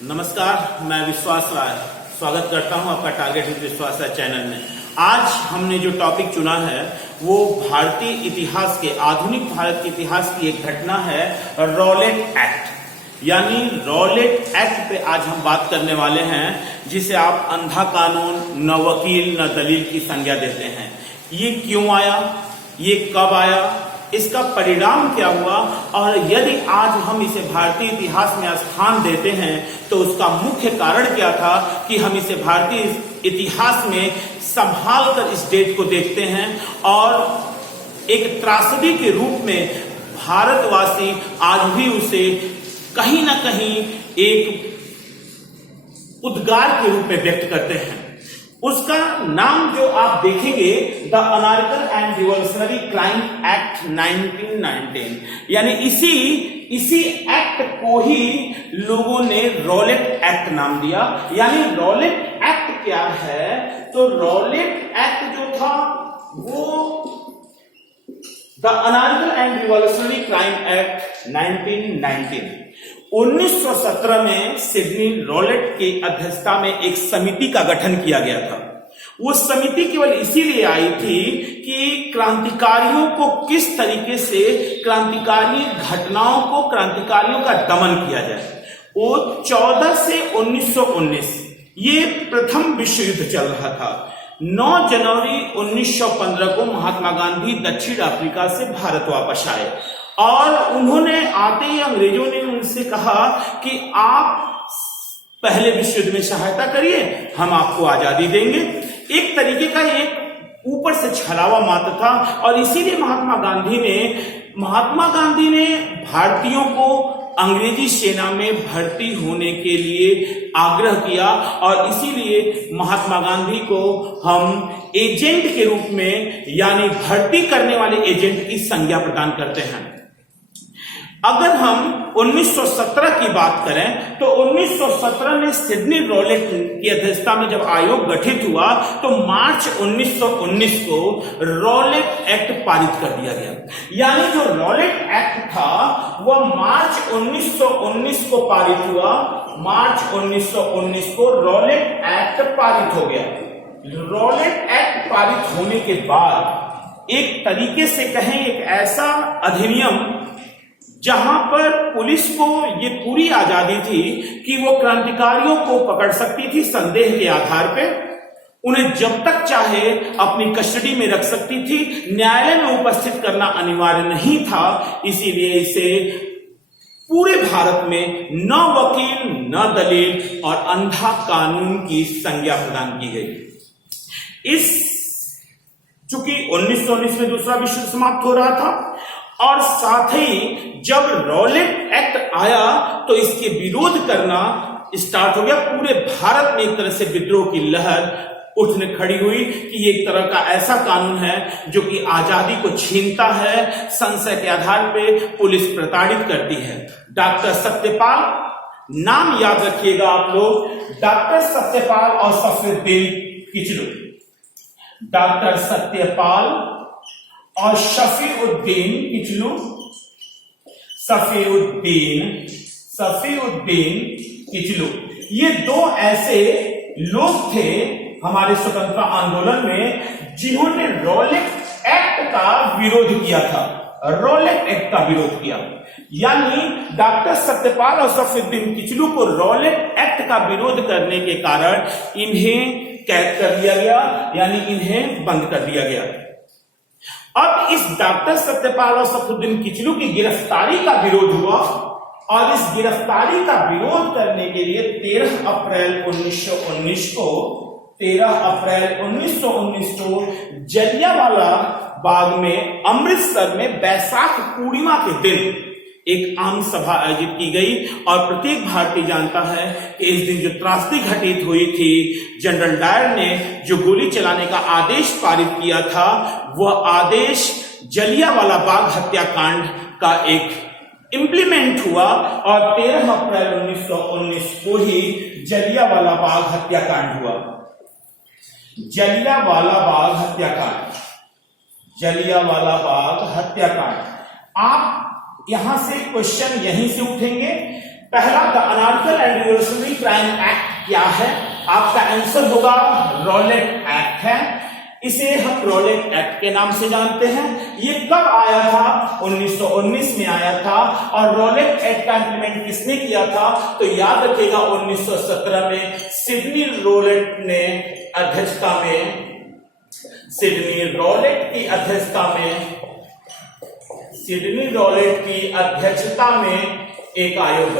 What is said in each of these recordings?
नमस्कार, मैं विश्वास राय स्वागत करता हूं आपका टारगेट विद विश्वास राय चैनल में। आज हमने जो टॉपिक चुना है वो भारतीय इतिहास के, आधुनिक भारत के इतिहास की एक घटना है, रॉलेट एक्ट। यानी रॉलेट एक्ट पे आज हम बात करने वाले हैं, जिसे आप अंधा कानून, न वकील न दलील की संज्ञा देते हैं। ये क्यों आया, ये कब आया, इसका परिणाम क्या हुआ, और यदि आज हम इसे भारतीय इतिहास में स्थान देते हैं तो उसका मुख्य कारण क्या था कि हम इसे भारतीय इतिहास में संभाल कर इस डेट को देखते हैं और एक त्रासदी के रूप में भारतवासी आज भी उसे कहीं ना कहीं एक उद्गार के रूप में व्यक्त करते हैं। उसका नाम जो आप देखेंगे, the anarchical and revolutionary crime act 1919, यानी इसी एक्ट को ही लोगों ने रॉलेट एक्ट नाम दिया। यानी रॉलेट एक्ट क्या है, तो रॉलेट एक्ट जो था वो the anarchical and revolutionary crime act 1919 1917 में सिडनी रॉलेट की अध्यक्षता में एक समिति का गठन किया गया था। वो समिति केवल इसीलिए आई थी कि क्रांतिकारियों को किस तरीके से क्रांतिकारी घटनाओं को, क्रांतिकारियों का दमन किया जाए। वो 14 से 1919 ये प्रथम विश्व युद्ध चल रहा था। 9 जनवरी 1915 को महात्मा गांधी दक्षिण अफ्रीका से भारत वापस आए और उन्होंने आते ही अंग्रेजों ने उनसे कहा कि आप पहले विश्व युद्ध में सहायता करिए, हम आपको आजादी देंगे। एक तरीके का एक ऊपर से छलावा मात्र था और इसीलिए महात्मा गांधी ने भारतीयों को अंग्रेजी सेना में भर्ती होने के लिए आग्रह किया और इसीलिए महात्मा गांधी को हम एजेंट के रूप में, यानी भर्ती करने वाले एजेंट की संज्ञा प्रदान करते हैं। अगर हम 1917 की बात करें तो 1917 में सिडनी रॉलेट की अध्यक्षता में जब आयोग गठित हुआ तो मार्च 1919 को रॉलेट एक्ट पारित कर दिया गया। यानी जो रॉलेट एक्ट था वह मार्च 1919 को पारित हुआ। मार्च 1919 को रॉलेट एक्ट पारित हो गया। रॉलेट एक्ट पारित होने के बाद एक तरीके से कहें, एक ऐसा अधिनियम जहां पर पुलिस को ये पूरी आजादी थी कि वो क्रांतिकारियों को पकड़ सकती थी संदेह के आधार पे, उन्हें जब तक चाहे अपनी कस्टडी में रख सकती थी, न्यायालय में उपस्थित करना अनिवार्य नहीं था। इसीलिए इसे पूरे भारत में न वकील न दलील और अंधा कानून की संज्ञा प्रदान की गई। चूंकि 1919 में दूसरा विश्व युद्ध समाप्त हो रहा था और साथ ही जब रॉलेट एक्ट आया तो इसके विरोध करना स्टार्ट हो गया। पूरे भारत में एक तरह से विद्रोह की लहर उठने खड़ी हुई कि ये एक तरह का ऐसा कानून है जो कि आजादी को छीनता है, संशय के आधार पे पुलिस प्रताड़ित करती है। डॉक्टर सत्यपाल, नाम याद रखिएगा आप लोग, डॉक्टर सत्यपाल और सफीउद्दीन किचलू। डॉक्टर सत्यपाल और सफीउद्दीन किचलू, सफीउद्दीन किचलू, ये दो ऐसे लोग थे हमारे स्वतंत्रता आंदोलन में जिन्होंने रॉलेट एक्ट का विरोध किया था। रॉलेट एक्ट का विरोध किया, यानी डॉक्टर सत्यपाल और सफीउद्दीन किचलू को रॉलेट एक्ट का विरोध करने के कारण इन्हें कैद कर दिया गया, यानी इन्हें बंद कर दिया गया। अब इस डॉक्टर सत्यपाल और सफीउद्दीन किचलू की गिरफ्तारी का विरोध हुआ और इस गिरफ्तारी का विरोध करने के लिए 13 अप्रैल 1919 को जलियांवाला बाग में, अमृतसर में वैशाख पूर्णिमा के दिन एक आम सभा आयोजित की गई और प्रत्येक भारतीय जानता है कि इस दिन जो त्रासदी घटित हुई थी, जनरल डायर ने जो गोली चलाने का आदेश पारित किया था, वह आदेश जलियांवाला बाग हत्याकांड का एक इंप्लीमेंट हुआ और 13 अप्रैल 1919 को ही जलियांवाला बाग हत्याकांड हुआ। जलियांवाला बाग हत्याकांड। आप यहां से क्वेश्चन यहीं से उठेंगे पहला, the anarchical and revolutionary crime act क्या है? आपका आंसर होगा रॉलेट एक्ट है। इसे हम रॉलेट एक्ट के नाम से जानते हैं। ये कब आया था? 1919 में आया था। और रॉलेट एक्ट का इंप्लीमेंट किसने किया था? तो याद रखिएगा 1917 में सिडनी रॉलेट ने अध्यक्षता में, सिडनी रॉलेट की अध्यक्षता में, सिडनी रॉलेट की अध्यक्षता में एक आयोग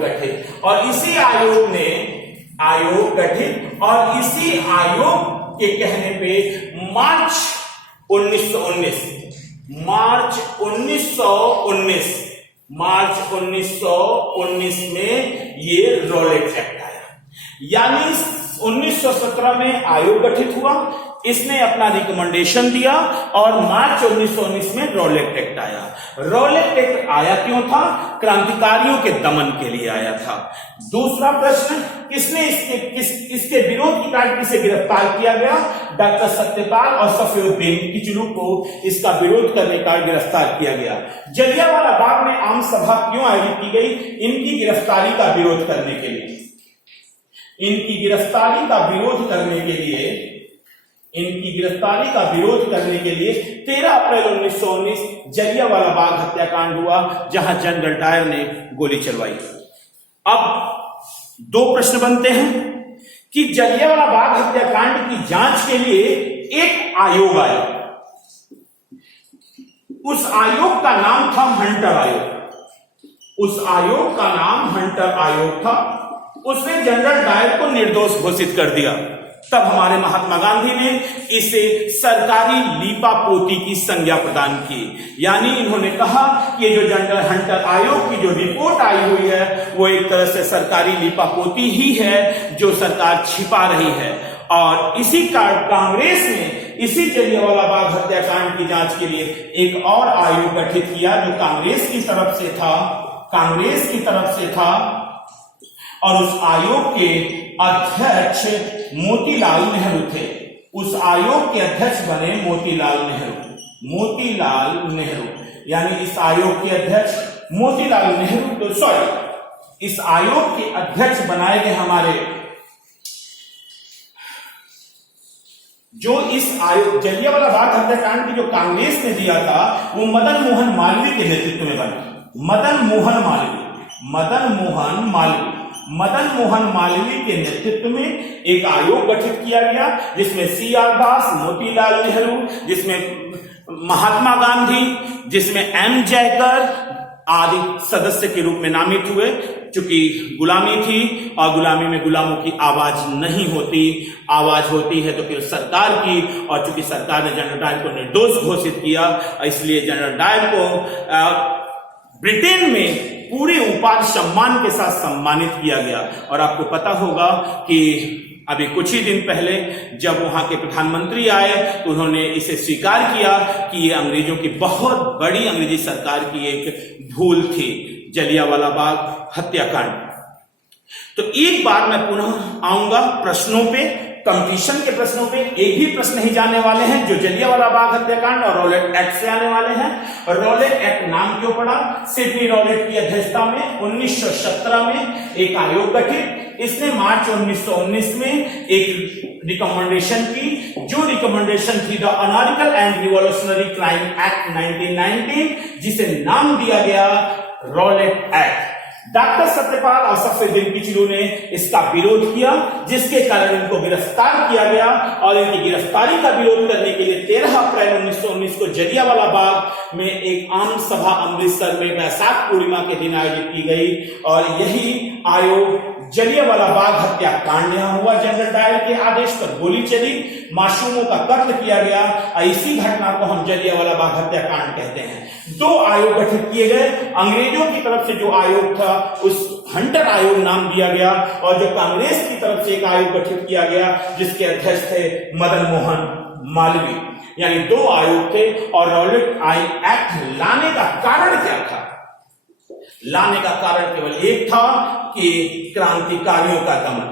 गठित और इसी आयोग ने गठित और इसी आयोग के कहने पे मार्च 1919 में ये रॉलेट एक्ट आया। यानी 1917 में आयोग गठित हुआ, इसने अपना रिकमेंडेशन दिया और मार्च 1919 में रॉलेट एक्ट आया। रॉलेट एक्ट आया क्यों था? क्रांतिकारियों के दमन के लिए आया था। दूसरा प्रश्न, किसने इसके विरोध की कार्रवाई से गिरफ्तार किया गया? डॉक्टर सत्यपाल और सफीउद्दीन किचलू को इसका विरोध करने का गिरफ्तार किया गया। जलियांवाला बाग में आम सभा क्यों आयोजित की गई? इनकी गिरफ्तारी का विरोध करने के लिए, 13 अप्रैल 1919 जलियांवाला बाग हत्याकांड हुआ, जहां जनरल डायर ने गोली चलवाई। अब दो प्रश्न बनते हैं कि जलियांवाला बाग हत्याकांड की जांच के लिए एक आयोग आया। उस आयोग का नाम था हंटर आयोग था। उसने जनरल डायर को निर्दोष घोषित कर दिया। तब हमारे महात्मा गांधी ने इसे सरकारी लीपापोती की संज्ञा प्रदान की। यानी इन्होंने कहा कि ये जो जनरल हंटर आयोग की जो रिपोर्ट आई हुई है वो एक तरह से सरकारी लीपापोती ही है जो सरकार छिपा रही है। और इसी कारण कांग्रेस ने इसी जलियांवाला बाग हत्याकांड की जांच के लिए एक और आयोग गठित किया जो कांग्रेस की तरफ से था और उस आयोग के अध्यक्ष मोतीलाल नेहरू थे। उस आयोग के अध्यक्ष बने मोतीलाल नेहरू। यानी इस आयोग के अध्यक्ष मोतीलाल नेहरू, इस आयोग के अध्यक्ष बनाए गए हमारे, जो इस आयोग जलियांवाला बाग हत्याकांड की जो कांग्रेस ने दिया था वो मदन मोहन मालवीय के नेतृत्व में बना। मदन मोहन मालवीय के नेतृत्व में एक आयोग गठित किया गया जिसमें C.R. दास, मोतीलाल नेहरू, जिसमें महात्मा गांधी, जिसमें M. जयकर आदि सदस्य के रूप में नामित हुए। चूंकि गुलामी थी और गुलामी में गुलामों की आवाज नहीं होती, आवाज होती है तो फिर सरकार की, और चूंकि सरकार ने जनरल डायर को निर्दोष घोषित किया इसलिए जनरल डायर को ब्रिटेन में पूरे उपाधि सम्मान के साथ सम्मानित किया गया। और आपको पता होगा कि अभी कुछ ही दिन पहले जब वहां के प्रधानमंत्री आए तो उन्होंने इसे स्वीकार किया कि ये अंग्रेजों की बहुत बड़ी, अंग्रेजी सरकार की एक भूल थी, जलियांवाला बाग हत्याकांड। तो एक बार मैं पुनः आऊंगा प्रश्नों पे, कंपटीशन के प्रश्नों पे। एक ही प्रश्न ही जाने वाले हैं जो जलियांवाला बाग हत्याकांड और रॉलेट एक्ट से आने वाले हैं। रॉलेट एक्ट नाम क्यों पड़ा? सिडनी रॉलेट की अध्यक्षता में 1917 में एक आयोग गठित, इसने मार्च 1919 में एक रिकमेंडेशन की, जो रिकमेंडेशन थी the anarchical and revolutionary crime act 1919, जिसे नाम दिया गया रॉलेट एक्ट। डॉक्टर सत्यपाल और सफीउद्दीन किचलू ने इसका विरोध किया, जिसके कारण इनको गिरफ्तार किया गया। और इनकी गिरफ्तारी का विरोध करने के लिए 13 अप्रैल 1919 को जलियांवाला बाग में एक आम सभा अमृतसर में वैशाख पूर्णिमा के दिन आयोजित की गई। और यही आयोग जलियांवाला बाग हत्याकांड यहां हुआ, जनरल डायर के आदेश पर गोली चली, मासूमों का कत्ल किया गया। इसी घटना को हम जलियांवाला बाग हत्याकांड कहते हैं। दो आयोग गठित किए गए। अंग्रेजों की तरफ से जो आयोग था उस हंटर आयोग नाम दिया गया, और जो कांग्रेस की तरफ से एक आयोग गठित किया गया जिसके अध्यक्ष थे मदन मोहन मालवीय। यानी दो आयोग थे। और रॉलेट एक्ट लाने का कारण क्या था? लाने का कारण केवल एक था कि क्रांतिकारियों का दमन।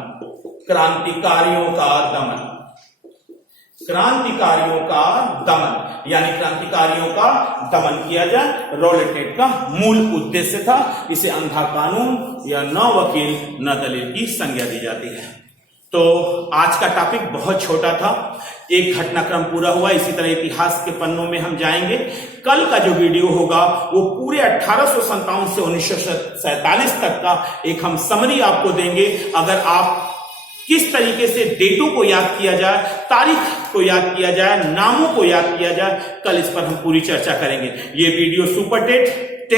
क्रांतिकारियों का दमन, यानी क्रांतिकारियों का दमन किया जाए, रॉलेट का मूल उद्देश्य था। इसे अंधा कानून या न वकील न दलील की संज्ञा दी जाती है। तो आज का टॉपिक बहुत छोटा था, एक घटनाक्रम पूरा हुआ। इसी तरह इतिहास के पन्नों में हम जाएंगे। कल का जो वीडियो होगा वो पूरे 1857 से 1947 तक का एक हम समरी आपको देंगे। अगर आप किस तरीके से डेटों को याद किया जाए, तारीख को याद किया जाए, नामों को याद किया जाए, कल इस पर हम पूरी चर्चा करेंगे। ये video super TET,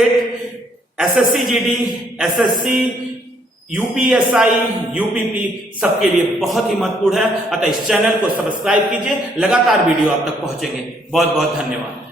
SSC GD, SSC, UPSI, UPP सबके लिए बहुत ही महत्वपूर्ण है। अतः इस चैनल को सब्सक्राइब कीजिए, लगातार वीडियो आप तक पहुंचेंगे। बहुत बहुत धन्यवाद।